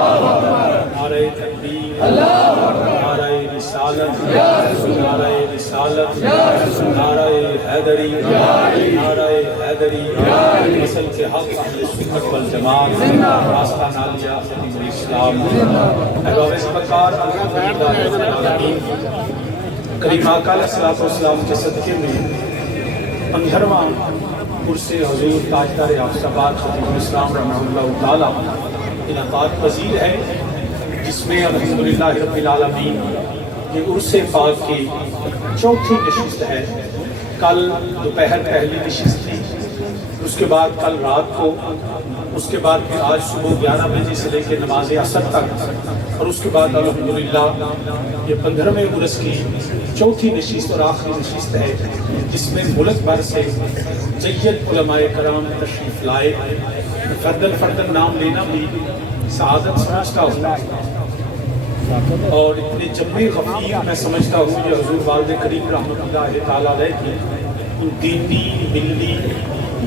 نعرہ تکبیر، نعرہ رسالت، نعرہ رسالت، نعرہ حیدری، نعرہ حیدری، مسل کے حق اہل سنت والجماعت، آستان عالیہ خطیب الاسلام، احباب اسمکار الحمدللہ رب العالمین۔ کریم آقا علیہ السلام کے صدقے میں 15واں عرس حضور تاجدار آفتاباد خطیب الاسلام رحمہ اللہ تعالیٰ انعقاد پذیر ہے، جس میں الحمدللہ رب العالمین یہ عرس پاک کی چوتھی نشست ہے۔ کل دوپہر پہلی نشست تھی، اس کے بعد کل رات کو، اس کے بعد پھر آج صبح 11 بجے سے لے کے نماز عصر تک، اور اس کے بعد الحمدللہ یہ 15ویں عرس کی چوتھی نشست اور آخری نشست ہے، جس میں ملک بھر سے جید علماء کرام تشریف لائے۔ فردن فردن نام لینا بھی سعادت سمجھتا ہوں، اور اتنے جمع غفیر میں سمجھتا ہوں یہ حضور والد کریم رحمۃ اللہ تعالیٰ علیہ کی ان دینی، ملی،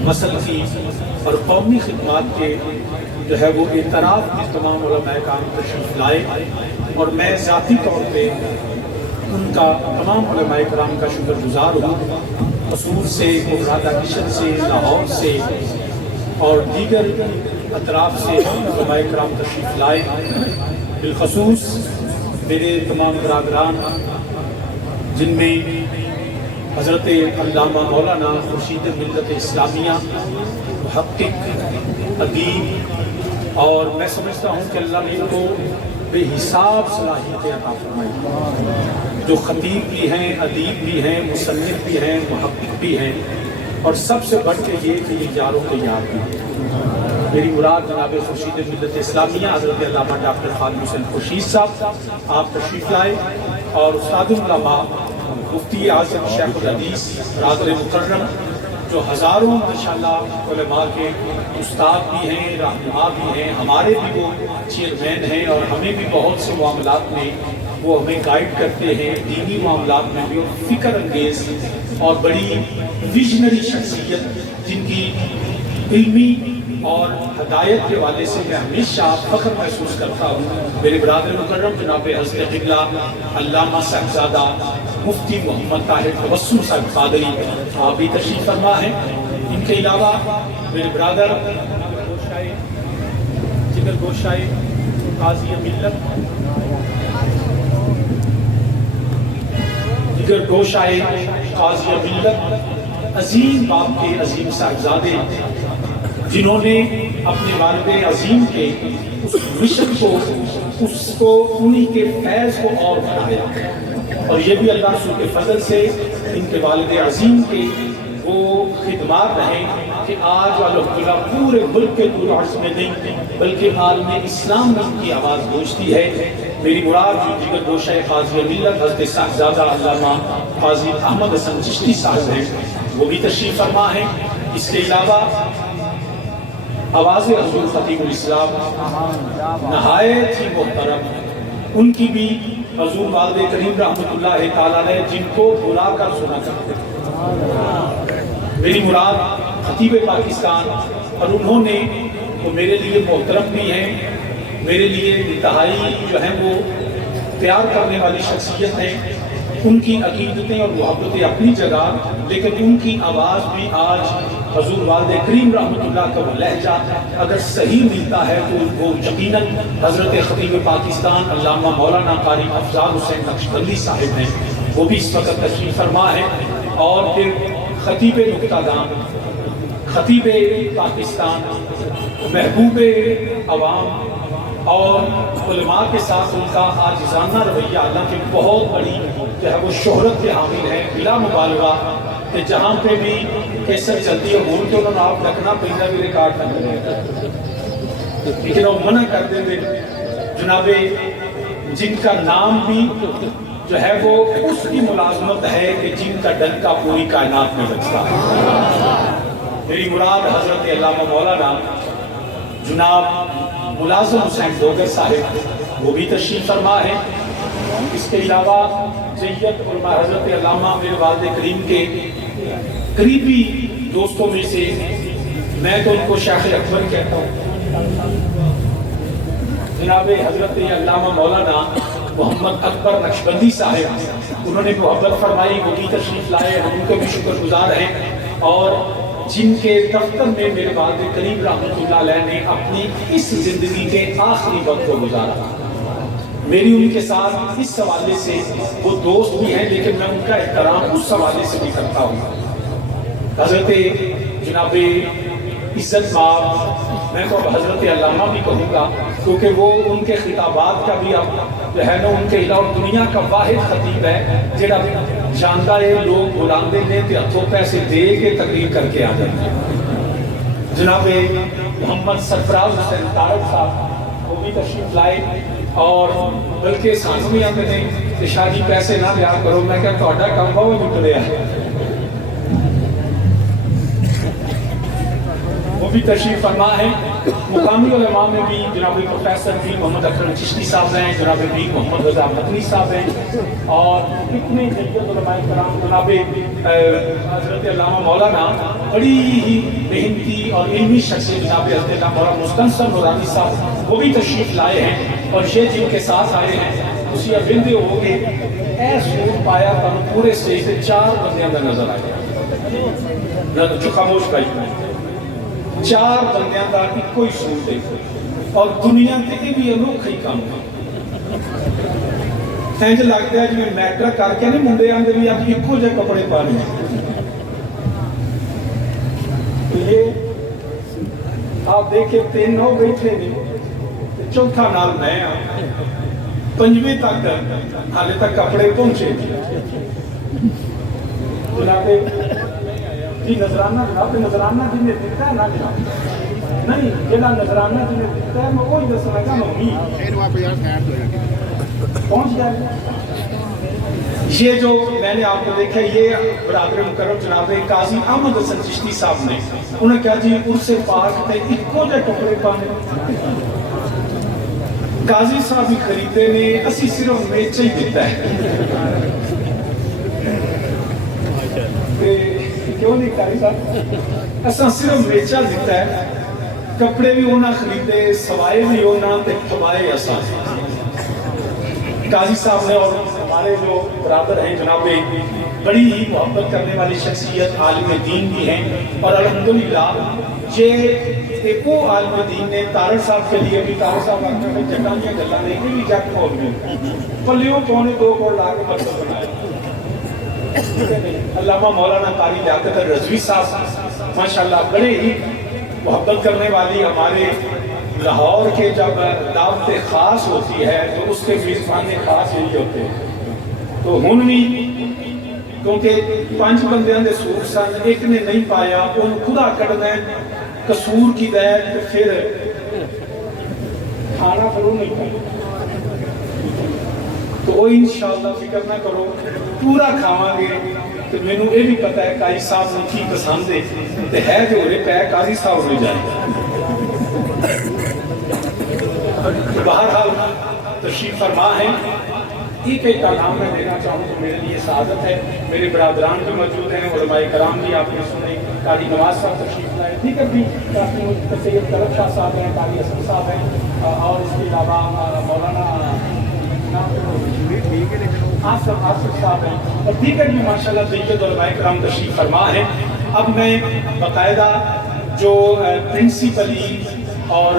مسلکی اور قومی خدمات کے جو ہے وہ اعتراف میں تمام علماء کرام تشریف لائے، اور میں ذاتی طور پہ ان کا تمام علماء کرام کا شکر گزار ہوں۔ قصور سے، مراد کشن سے، لاہور سے اور دیگر اطراف سے علماء کرام تشریف لائے۔ بالخصوص میرے تمام برادران، جن میں حضرت علامہ مولانا خورشید ملت اسلامیہ، محقق، ادیب، اور میں سمجھتا ہوں کہ اللہ نے ان کو بے حساب صلاحیتیں عطا فرمائی، جو خطیب بھی ہیں، ادیب بھی ہیں، مصنف بھی ہیں، محقق بھی ہیں، اور سب سے بڑھ کے یہ کہ یہ یاروں کے یار بھی ہیں۔ میری مراد جناب خورشید ملت اسلامیہ حضرت علامہ ڈاکٹر خالد حسین خورشید صاحب، آپ تشریف لائے، اور استاد العلماء مفتی اعظم شیخ الحدیث برادر مکرم، جو ہزاروں ماشاءاللہ علماء کے استاد بھی ہیں، رہنما بھی ہیں، ہمارے بھی وہ چیئرمین ہیں، اور ہمیں بھی بہت سے معاملات میں وہ ہمیں گائیڈ کرتے ہیں، دینی معاملات میں بھی، اور فکر انگیز اور بڑی ویژنری شخصیت، جن کی علمی اور ہدایت کے والے سے میں ہمیشہ فخر محسوس کرتا ہوں۔ میرے برادر مکرم جناب حضرت قبلہ علامہ صاحبزادہ مفتی محمد طاہر تبسم صاحب قادری، آپ بھی تشریف فرما ہیں۔ ان کے علاوہ میرے برادر جگر گوشائے قاضی ملت، جگر گوشائے قاضی ملت، عظیم باپ کے عظیم صاحبزادے، جنہوں نے اپنے والد عظیم کے اس مشن کو، انہی کے فیض کو اور بڑھایا، اور یہ بھی اللہ رسول کے فضل سے ان کے والد عظیم کے وہ خدمات رہیں کہ آج الحمدللہ پورے ملک کے دور عرض میں نہیں بلکہ عالم اسلام میں ان کی آواز گونجتی ہے۔ میری مراد جو جگر گوشہ قاضی ملت حضرت صاحبزادہ علامہ قاضی احمد حسن چشتی صاحب ہیں، وہ بھی تشریف فرما ہیں۔ اس کے علاوہ آواز حضور خطیب الاسلام نہایت ہی محترم، ان کی بھی حضور والد کریم رحمۃ اللہ تعالیٰ علیہ جن کو بلا کر سنا کرتے تھے۔ میری مراد خطیب پاکستان، اور انہوں نے وہ میرے لیے محترم بھی ہیں، میرے لیے انتہائی جو ہیں وہ پیار کرنے والی شخصیت ہیں۔ ان کی عقیدتیں اور محبتیں اپنی جگہ، لیکن ان کی آواز بھی آج حضور والد کریم رحمۃ اللہ کا وہ لہجہ اگر صحیح ملتا ہے تو وہ یقیناً حضرت خطیب پاکستان علامہ مولانا قاری افضال حسین نقشبندی صاحب ہیں، وہ بھی اس وقت تشریف فرما ہے۔ اور پھر خطیب نقطہ گام، خطیب پاکستان، محبوب عوام، اور علماء کے ساتھ ان کا عاجزانہ رویہ، حالانکہ بہت بڑی جو ہے وہ شہرت کے حامل ہے، بلا مبالغہ، کہ جہاں پہ بھی کیسر چلتی ہے بول کے انہوں نے آپ رکھنا پہنا بھی ریکارڈ کرنے لگے، لیکن وہ منع کر دیں گے جناب جن کا نام بھی جو ہے وہ اس کی ملازمت ہے کہ جن کا ڈنکا پوری کائنات میں بجتا ہے۔ میری مراد حضرت علامہ مولانا جناب ملازم حسین ڈوگر صاحب، وہ بھی تشریف فرما ہے۔ اس کے علاوہ جید علماء حضرت علامہ میرے والد کریم کے قریبی دوستوں میں سے میں تو ان کو شیخ اکبر کہتا ہوں، جناب حضرت علامہ مولانا محمد اکبر نقشبندی صاحب، انہوں نے محبت فرمائی، وہ بھی تشریف لائے، ہم ان کو بھی شکر گزار ہیں، اور جن کے دفتر میں میرے والد کریم رحمۃ اللہ علیہ نے اپنی اس زندگی کے آخری وقت کو گزارا۔ میری ان کے ساتھ اس حوالے سے وہ دوست بھی ہیں، لیکن میں ان کا احترام اس حوالے سے بھی کرتا ہوں۔ حضرت جناب عزت مآب، میں تو حضرت علامہ بھی کہوں گا، کیونکہ وہ ان کے خطابات کا بھی اب جو ہے نا ان کے علاوہ دنیا کا واحد خطیب ہے جڑا جانتا ہے لوگ بلاندے نے تے ہتھوں پیسے دے کے تقریر کر کے آ جاتے ہیں۔ جناب محمد سرفراز حسین طارق صاحب وہ بھی تشریف لائے، اور بلکہ سانوں بھی آتے ہیں کہ شاہ جی پیسے نہ دیا کرو، میں کہا تہاڈا کام وہ بھی ٹریا ہے، وہ بھی تشریف فرما ہے۔ مقامی علماء میں بھی جناب پروفیسر پیر محمد اکرم چشتی صاحب ہیں، جناب پیر محمد رضا مدنی صاحب ہیں، اور اتنے جدید علماء کرام، جناب حضرت علامہ مولانا بڑی ہی محنتی اور علمی شخصیت جناب حضرت علامہ مولانا مستنصر نورانی صاحب وہ بھی تشریف لائے ہیں، اور یہ جن کے ساتھ آئے ہیں اسی ابندے ہو گئے اے سور پایا تم پورے اسٹیج سے 4 بندیاں کا نظر آیا، جو خاموش بھائی 4 بندیاں کا ایک کوئی سوٹ ہے، اور دنیا کے بھی انوکھا ہی کام ہے۔ انج لگتا ہے جی میٹرک کر کے نہیں منڈے آندے بھی اب ایکو جے کپڑے پانے ہیں۔ یہ آپ دیکھیں 3 ہو بیٹھے نہیں، چوتھا نال میں آؤں 5ویں تک حالے تک کپڑے پہنچے جناب جی نظرانہ، جناب نظرانہ جی نے دیتا ہے نا جناب، نہیں جنہا نظرانہ جی نے دیتا ہے میں وہی دسنا گا امید پہنچ جائے۔ یہ جو میں نے آپ کو دیکھا یہ برادر مکرم جناب قاضی احمد حسن چشتی صاحب نے انہیں کہا جی عرس پاک تے ایکو جے کپڑے پانے، قاضی صاحب بھی خریدے نے، اسی صرف میچے ہی دیتا ہے، کیوں نہیں قاضی صاحب ایسا صرف میچا دیتا ہے، کپڑے بھی ہونا خریدے، سوائے بھی ہونا تے کھوائے ایسا۔ قاضی صاحب نے اور ہمارے جو برادر ہیں جناب بڑی ہی محبت کرنے والی شخصیت عالم دین بھی ہیں، اور الحمدللہ یہ ایک وہ عالم دین نے طارق صاحب کے لیے بھی، طارق صاحب آگے میں جگانیاں گلہ نے بھی جگ کھول گئے پلیوں پونے 2 کروڑ لا کے مطلب بنایا۔ علامہ مولانا قاری لیاقت رضوی صاحب ماشاءاللہ بڑے ہی محبت کرنے والی، ہمارے لاہور کے جب دعوت خاص ہوتی ہے تو اس کے میزبان خاص یہی ہوتے ہیں، تو ہن بھی کیونکہ 5 بندیاں دے سور سن، ایک نے نہیں پایا ان خدا کڑنا ہے قصور کی دے پھر کھانا پھر نہیں پایا، تو وہ انشاءاللہ فکر نہ کرو پورا کھاواں گے۔ تو میں نے یہ بھی پتہ ہے قاضی صاحب نے کی پسند ہے جو رہے پہ قاضی صاحب ہو جائے۔ بہرحال تشریف فرما ہے، ایک پیغام میں دینا چاہوں تو میرے لیے سعادت ہے، میرے برادران بھی موجود ہیں، علماء کرام بھی آپ نے سنے، قاری نواز صاحب تشریف لائے، دیگر بھی سید طلب شاہ صاحب ہیں، قاری حسن صاحب ہیں، اور اس کے علاوہ مولانا آصف صاحب ہیں، اور دیگر بھی ماشاءاللہ دیگر علماء کرام تشریف فرما ہے۔ اب میں باقاعدہ جو پرنسپلی اور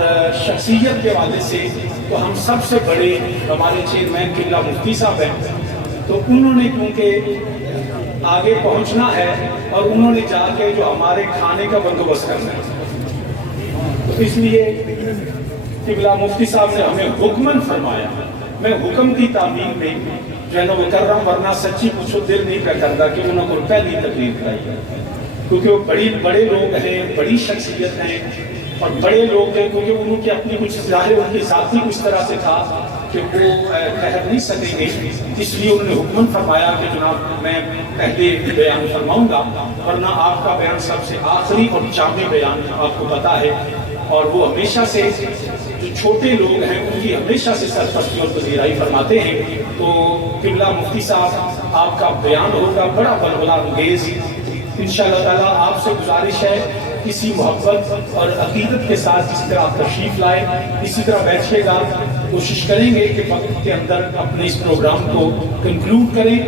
شخصیت کے حوالے سے تو ہم سب سے بڑے ہمارے چیئرمین قبلہ مفتی صاحب ہیں، تو انہوں نے کیونکہ آگے پہنچنا ہے اور انہوں نے جا کے جو ہمارے کھانے کا بندوبست کرنا ہے، تو اس لیے قبلہ مفتی صاحب نے ہمیں حکمن فرمایا، میں حکم کی تعمیل میں جو ہے نا وہ کر رہا ہوں، ورنہ سچی پوچھو دل نہیں پہ کرتا کہ انہوں کو پہلی تقریر کرائی ہے، کیونکہ وہ بڑے لوگ ہیں، بڑی شخصیت ہیں اور بڑے لوگ ہیں، کیونکہ انہوں کی اپنی کچھ ظاہر ان کی ذاتی کچھ طرح سے تھا کہ وہ کہہ نہیں سکیں گے، اس لیے انہوں نے حکم فرمایا کہ جناب میں پہلے بیان فرماؤں گا، ورنہ آپ کا بیان سب سے آخری اور جامع بیان آپ کو پتا ہے، اور وہ ہمیشہ سے جو چھوٹے لوگ ہیں ان کی ہمیشہ سے سرپرستی اور پذیرائی فرماتے ہیں، تو قبلہ مفتی صاحب آپ کا بیان ہوگا بڑا بلبلہ انگیز، انشاءاللہ تعالیٰ آپ سے گزارش ہے اسی محبت اور عقیدت کے ساتھ جس طرح آپ تشریف لائے اسی طرح بیٹھیے گا. کوشش کریں گے کہ وقت کے اندر اپنے اس پروگرام کو کنکلوڈ کریں,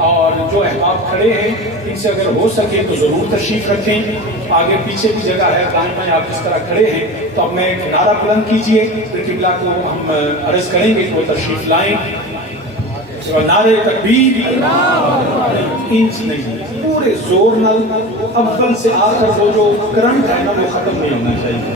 اور جو احباب کھڑے ہیں ان سے اگر ہو سکے تو ضرور تشریف رکھیں. آگے پیچھے بھی جگہ ہے, دائیں بائیں آپ اس طرح کھڑے ہیں تو اب میں ایک نعرہ بلند کیجئے, پھر قبلہ کو ہم عرض کریں گے کہ وہ تشریف لائیں. نعرے تکبیر, انچ نہیں, پورے زور نال اول سے آخر وہ جو کرنٹ ہے نا وہ ختم نہیں ہونا چاہیے.